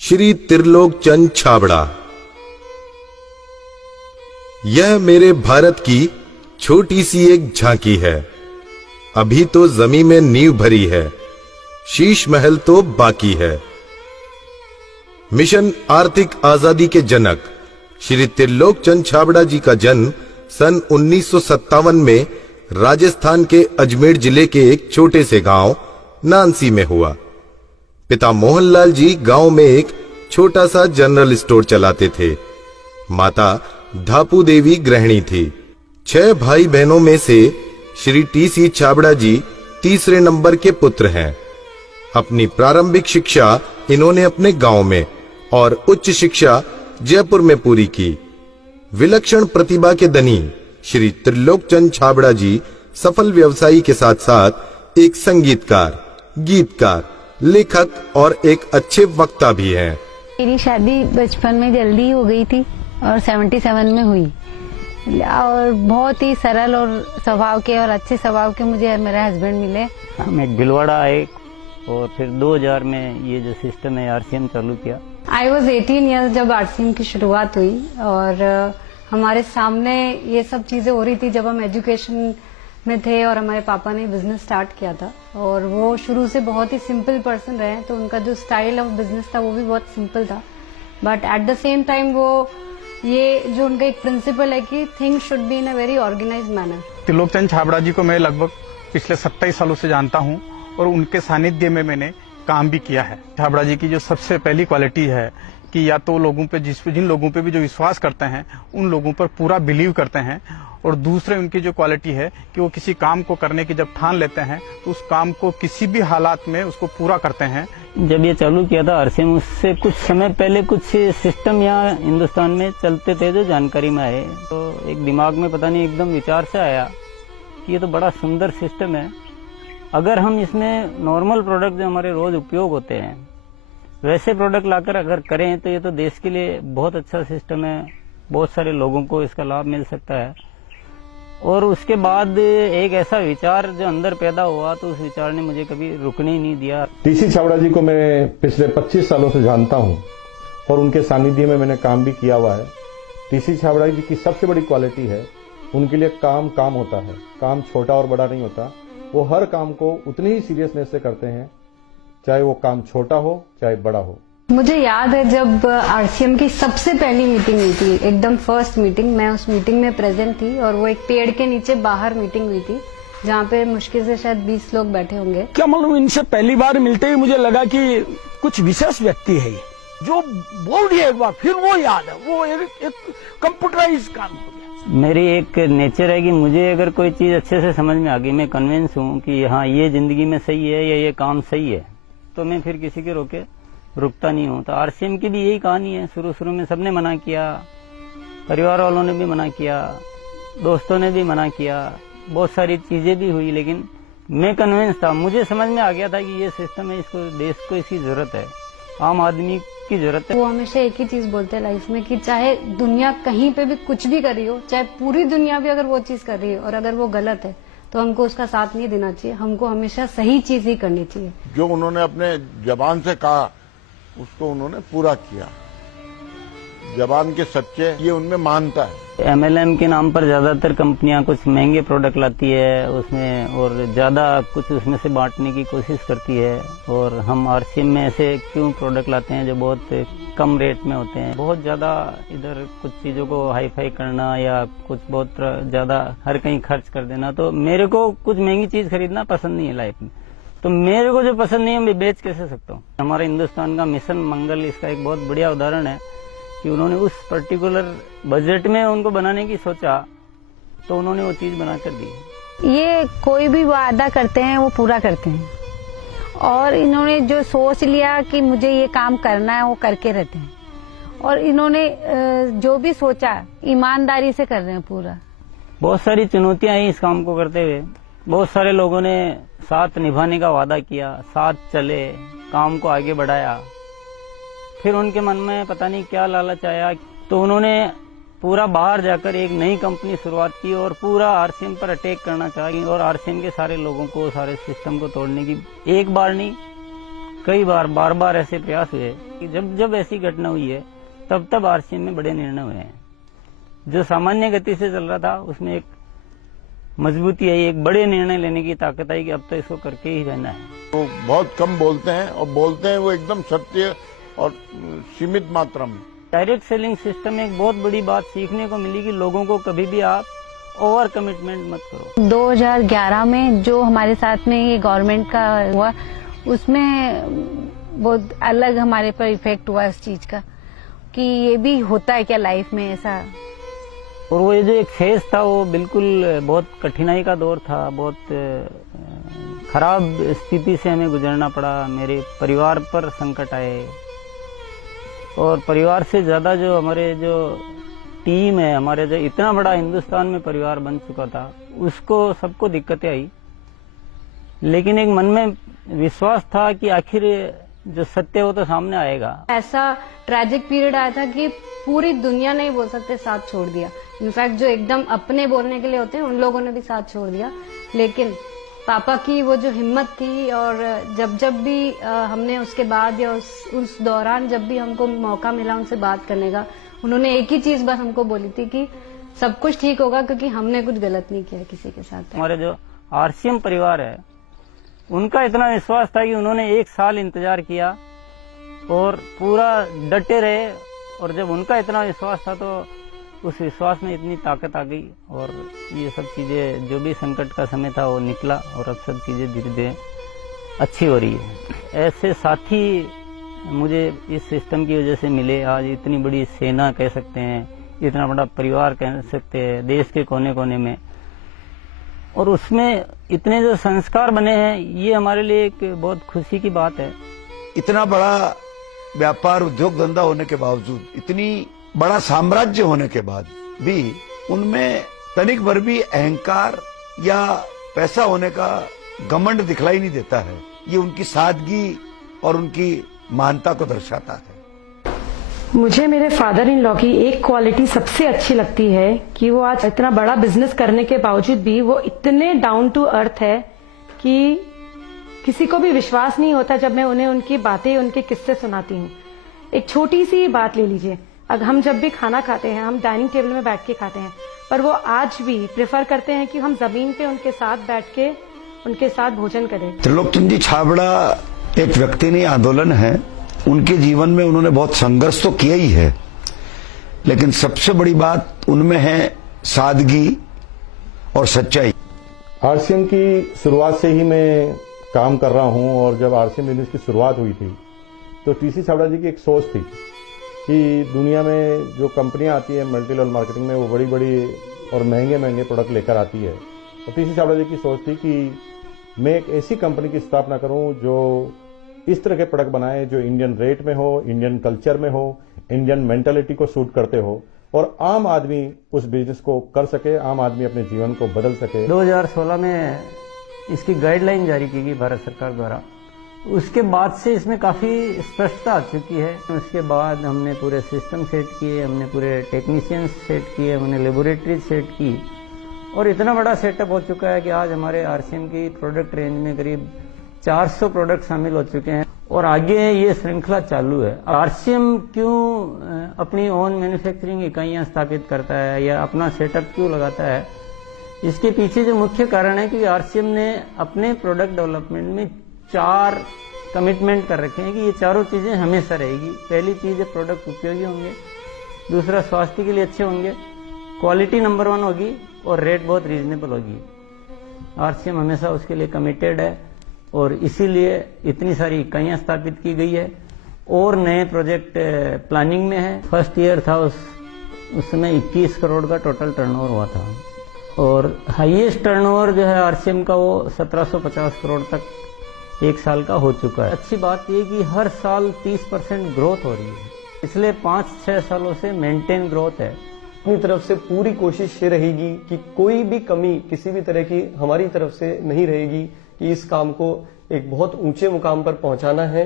श्री त्रिलोक चंद छाबड़ा। यह मेरे भारत की छोटी सी एक झांकी है। अभी तो जमीन में नींव भरी है, शीश महल तो बाकी है। मिशन आर्थिक आजादी के जनक श्री त्रिलोक चंद छाबड़ा जी का जन्म सन 1957 में राजस्थान के अजमेर जिले के एक छोटे से गांव नानसी में हुआ। पिता मोहनलाल जी गांव में एक छोटा सा जनरल स्टोर चलाते थे। माता धापू देवी गृहिणी थी। 6 भाई बहनों में से श्री टी.सी. छाबड़ा जी तीसरे नंबर के पुत्र हैं। अपनी प्रारंभिक शिक्षा इन्होंने अपने गांव में और उच्च शिक्षा जयपुर में पूरी की। विलक्षण प्रतिभा के धनी श्री त्रिलोक चंद छाबड़ा जी सफल व्यवसायी के साथ साथ एक संगीतकार, गीतकार, लेखक और एक अच्छे वक्ता भी हैं। मेरी शादी बचपन में जल्दी हो गई थी और 77 में हुई और बहुत ही सरल और स्वभाव के और अच्छे स्वभाव के मुझे मेरे हस्बैंड मिले। हम एक भिलवाड़ा आए और फिर 2000 में ये जो सिस्टम है आरसीएम चालू किया। आई वॉज 18 ईयर्स जब आरसीएम की शुरुआत हुई और हमारे सामने ये सब चीजें हो रही थी जब हम एजुकेशन में थे और हमारे पापा ने बिजनेस स्टार्ट किया था और वो शुरू से बहुत ही सिंपल पर्सन रहे, तो उनका जो स्टाइल ऑफ बिजनेस था वो भी बहुत सिंपल था। But at the same time वो ये जो उनका एक प्रिंसिपल है कि things should be in a very organised manner. Trilok Chand Chhabra ji को मैं लगभग पिछले 27 सालों से जानता हूं और उनके सानिध्य में मैंने काम भी किया है। छाबड़ा जी की जो सबसे पहली क्वालिटी है कि या तो लोगों पे जिन लोगों पे भी जो विश्वास करते हैं उन लोगों पर पूरा बिलीव करते हैं, और दूसरे उनकी जो क्वालिटी है कि वो किसी काम को करने की जब ठान लेते हैं तो उस काम को किसी भी हालात में उसको पूरा करते हैं। जब ये चालू किया था आरसीएम, उससे कुछ समय पहले कुछ सिस्टम यहाँ हिंदुस्तान में चलते थे जो जानकारी में आए, तो एक दिमाग में पता नहीं एकदम विचार से आया कि ये तो बड़ा सुंदर सिस्टम है। अगर हम इसमें नॉर्मल प्रोडक्ट जो हमारे रोज उपयोग होते हैं वैसे प्रोडक्ट लाकर अगर करें तो ये तो देश के लिए बहुत अच्छा सिस्टम है, बहुत सारे लोगों को इसका लाभ मिल सकता है। और उसके बाद एक ऐसा विचार जो अंदर पैदा हुआ तो उस विचार ने मुझे कभी रुकने ही नहीं दिया। टी.सी. छाबड़ा जी को मैं पिछले 25 सालों से जानता हूं और उनके सानिध्य में मैंने काम भी किया हुआ है। टी.सी. छाबड़ा जी की सबसे बड़ी क्वालिटी है उनके लिए काम काम होता है। काम छोटा और बड़ा नहीं होता, वो हर काम को उतनी ही सीरियसनेस से करते हैं, चाहे वो काम छोटा हो चाहे बड़ा हो। मुझे याद है जब आरसीएम की सबसे पहली मीटिंग हुई थी, एकदम फर्स्ट मीटिंग, मैं उस मीटिंग में प्रेजेंट थी और वो एक पेड़ के नीचे बाहर मीटिंग हुई थी जहाँ पे मुश्किल से शायद 20 लोग बैठे होंगे। क्या मालूम, इनसे पहली बार मिलते ही मुझे लगा कि कुछ विशेष व्यक्ति है ये, जो बोल दिया एक बार फिर वो याद है, वो एक कंप्यूटराइज काम हो गया। मेरी एक नेचर है कि मुझे अगर कोई चीज अच्छे से समझ में आ गई, मैं कन्विंस हूँ कि हाँ ये जिंदगी में सही है या ये काम सही है, तो मैं फिर किसी के रोके रुकता नहीं हूँ। तो आरसीएम की भी यही कहानी है। शुरू में सबने मना किया, परिवार वालों ने भी मना किया, दोस्तों ने भी मना किया, बहुत सारी चीजें भी हुई, लेकिन मैं कन्विंस था, मुझे समझ में आ गया था कि ये सिस्टम है, इसको देश को इसकी जरूरत है, आम आदमी की जरूरत है। वो हमेशा एक ही चीज बोलते हैं लाइफ में कि चाहे दुनिया कहीं पे भी कुछ भी कर रही हो, चाहे पूरी दुनिया भी अगर वो चीज कर रही है और अगर वो गलत है तो हमको उसका साथ नहीं देना चाहिए, हमको हमेशा सही चीज ही करनी चाहिए। जो उन्होंने अपने जबान से कहा उसको उन्होंने पूरा किया। जबान के सच्चे ये उनमें मानता है। एमएलएम के नाम पर ज्यादातर कंपनियां कुछ महंगे प्रोडक्ट लाती है उसमें और ज्यादा कुछ उसमें से बांटने की कोशिश करती है, और हम आरसीएम में ऐसे क्यों प्रोडक्ट लाते हैं जो बहुत कम रेट में होते हैं। बहुत ज्यादा इधर कुछ चीजों को हाई फाई करना या कुछ बहुत ज्यादा हर कहीं खर्च कर देना, तो मेरे को कुछ महंगी चीज खरीदना पसंद नहीं है लाइफ में। तो मेरे को जो पसंद नहीं है मैं बेच कैसे सकता हूँ। हमारे हिंदुस्तान का मिशन मंगल इसका एक बहुत बढ़िया उदाहरण है कि उन्होंने उस पर्टिकुलर बजट में उनको बनाने की सोचा तो उन्होंने वो चीज बनाकर दी। ये कोई भी वादा करते हैं वो पूरा करते हैं और इन्होंने जो सोच लिया कि मुझे ये काम करना है वो करके रहते हैं, और इन्होंने जो भी सोचा ईमानदारी से कर रहे हैं पूरा। बहुत सारी चुनौतियां आई इस काम को करते हुए। बहुत सारे लोगों ने साथ निभाने का वादा किया, साथ चले, काम को आगे बढ़ाया। फिर उनके मन में पता नहीं क्या लालच आया तो उन्होंने पूरा बाहर जाकर एक नई कंपनी शुरुआत की और पूरा आरसीएम पर अटैक करना चाहिए और आरसीएम के सारे लोगों को, सारे सिस्टम को तोड़ने की एक बार नहीं कई बार बार ऐसे प्रयास हुए कि जब ऐसी घटना हुई है तब आरसीएम में बड़े निर्णय हुए हैं। जो सामान्य गति से चल रहा था उसमें एक मजबूती आई, एक बड़े निर्णय लेने की ताकत आई कि अब तो इसको करके ही रहना है। वो बहुत कम बोलते हैं और बोलते हैं वो एकदम सत्य और सीमित मात्रा में। डायरेक्ट सेलिंग सिस्टम में एक बहुत बड़ी बात सीखने को मिली कि लोगों को कभी भी आप ओवर कमिटमेंट मत करो। 2011 में जो हमारे साथ में ये गवर्नमेंट का हुआ उसमें बहुत अलग हमारे पर इफेक्ट हुआ इस चीज का कि ये भी होता है क्या लाइफ में ऐसा। और वो ये जो एक फेज था वो बिल्कुल बहुत कठिनाई का दौर था, बहुत खराब स्थिति से हमें गुजरना पड़ा। मेरे परिवार पर संकट आए और परिवार से ज्यादा जो हमारे जो टीम है, हमारे जो इतना बड़ा हिंदुस्तान में परिवार बन चुका था, उसको सबको दिक्कतें आई। लेकिन एक मन में विश्वास था कि आखिर जो सत्य हो तो सामने आएगा। ऐसा ट्रैजिक पीरियड आया था कि पूरी दुनिया ने ही बोल सकते साथ छोड़ दिया। इनफैक्ट जो एकदम अपने बोलने के लिए होते हैं उन लोगों ने भी साथ छोड़ दिया। लेकिन पापा की वो जो हिम्मत थी और जब भी हमने उसके बाद या उस दौरान जब भी हमको मौका मिला उनसे बात करने का, उन्होंने एक ही चीज बस हमको बोली थी कि सब कुछ ठीक होगा क्योंकि हमने कुछ गलत नहीं किया किसी के साथ। हमारे जो आरसीएम परिवार है उनका इतना विश्वास था कि उन्होंने 1 साल इंतजार किया और पूरा डटे रहे। और जब उनका इतना विश्वास था तो उस विश्वास में इतनी ताकत आ गई और ये सब चीजें, जो भी संकट का समय था वो निकला और अब सब चीजें धीरे धीरे अच्छी हो रही है। ऐसे साथी मुझे इस सिस्टम की वजह से मिले। आज इतनी बड़ी सेना कह सकते हैं, इतना बड़ा परिवार कह सकते हैं देश के कोने कोने में, और उसमें इतने जो संस्कार बने हैं, ये हमारे लिए एक बहुत खुशी की बात है। इतना बड़ा व्यापार उद्योग धंधा होने के बावजूद, इतनी बड़ा साम्राज्य होने के बाद भी उनमें तनिक भर भी अहंकार या पैसा होने का घमंड दिखलाई नहीं देता है। ये उनकी सादगी और उनकी महानता को दर्शाता है। मुझे मेरे फादर इन लॉ की एक क्वालिटी सबसे अच्छी लगती है कि वो आज इतना बड़ा बिजनेस करने के बावजूद भी वो इतने डाउन टू अर्थ है कि किसी को भी विश्वास नहीं होता जब मैं उन्हें उनकी बातें, उनके किस्से सुनाती हूँ। एक छोटी सी बात ले लीजिए, अगर हम जब भी खाना खाते हैं हम डाइनिंग टेबल में बैठ के खाते हैं, पर वो आज भी प्रेफर करते हैं कि हम जमीन पे उनके साथ बैठ के उनके साथ भोजन करें। त्रिलोकचंद जी छाबड़ा एक व्यक्ति नहीं, आंदोलन है। उनके जीवन में उन्होंने बहुत संघर्ष तो किया ही है, लेकिन सबसे बड़ी बात उनमें है सादगी और सच्चाई। आरसीएम की शुरुआत से ही मैं काम कर रहा हूं और जब आरसीएम बिजनेस की शुरुआत हुई थी तो टीसी छाबड़ा जी की एक सोच थी कि दुनिया में जो कंपनियां आती है मल्टी लेवल मार्केटिंग में, वो बड़ी बड़ी और महंगे महंगे प्रोडक्ट लेकर आती है। तो टीसी छाबड़ा जी की सोच थी कि मैं एक ऐसी कंपनी की स्थापना करूं जो इस तरह के प्रोडक्ट बनाए जो इंडियन रेट में हो, इंडियन कल्चर में हो, इंडियन मेंटालिटी को सूट करते हो और आम आदमी उस बिजनेस को कर सके, आम आदमी अपने जीवन को बदल सके। 2016 में इसकी गाइडलाइन जारी की गई भारत सरकार द्वारा। उसके बाद से इसमें काफी स्पष्टता आ चुकी है। उसके बाद हमने पूरे सिस्टम सेट किए, हमने पूरे टेक्नीशियंस सेट किए, हमने लेबोरेटरी सेट की और इतना बड़ा सेटअप हो चुका है कि आज हमारे आरसीएम की प्रोडक्ट रेंज में करीब 400 प्रोडक्ट शामिल हो चुके हैं और आगे ये श्रृंखला चालू है। आरसीएम क्यों अपनी ओन मैन्युफैक्चरिंग इकाइयां स्थापित करता है या अपना सेटअप क्यों लगाता है, इसके पीछे जो मुख्य कारण है कि आरसीएम ने अपने प्रोडक्ट डेवलपमेंट में 4 कमिटमेंट कर रखे हैं कि ये चारों चीजें हमेशा रहेगी। पहली चीज है प्रोडक्ट उपयोगी होंगे, दूसरा स्वास्थ्य के लिए अच्छे होंगे, क्वालिटी नंबर 1 होगी और रेट बहुत रीजनेबल होगी। आरसीएम हमेशा उसके लिए कमिटेड है और इसीलिए इतनी सारी इकाइयां स्थापित की गई है और नए प्रोजेक्ट प्लानिंग में है। फर्स्ट ईयर था उस समय 21 करोड़ का टोटल टर्नओवर हुआ था और हाईएस्ट टर्नओवर जो है आरसीएम का वो 1750 करोड़ तक एक साल का हो चुका है। अच्छी बात ये कि हर साल 30% ग्रोथ हो रही है, इसलिए 5-6 सालों से मेंटेन ग्रोथ है। अपनी तरफ से पूरी कोशिश ये रहेगी कि कोई भी कमी किसी भी तरह की हमारी तरफ से नहीं रहेगी कि इस काम को एक बहुत ऊंचे मुकाम पर पहुंचाना है।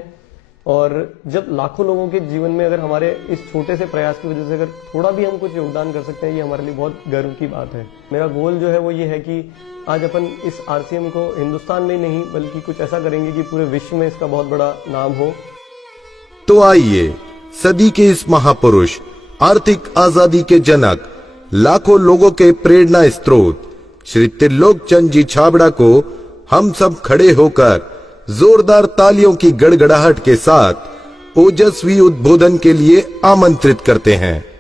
और जब लाखों लोगों के जीवन में अगर हमारे इस छोटे से प्रयास की वजह से अगर थोड़ा भी हम कुछ योगदान कर सकते हैं, ये हमारे लिए बहुत गर्व की बात है। मेरा गोल जो है वो ये है कि आज अपन इस आरसीएम को हिंदुस्तान में नहीं बल्कि कुछ ऐसा करेंगे कि पूरे विश्व में इसका बहुत बड़ा नाम हो। तो आइए सदी के इस महापुरुष, आर्थिक आजादी के जनक, लाखों लोगों के प्रेरणा स्रोत श्री त्रिलोक चंद जी छाबड़ा को हम सब खड़े होकर जोरदार तालियों की गड़गड़ाहट के साथ ओजस्वी उद्बोधन के लिए आमंत्रित करते हैं।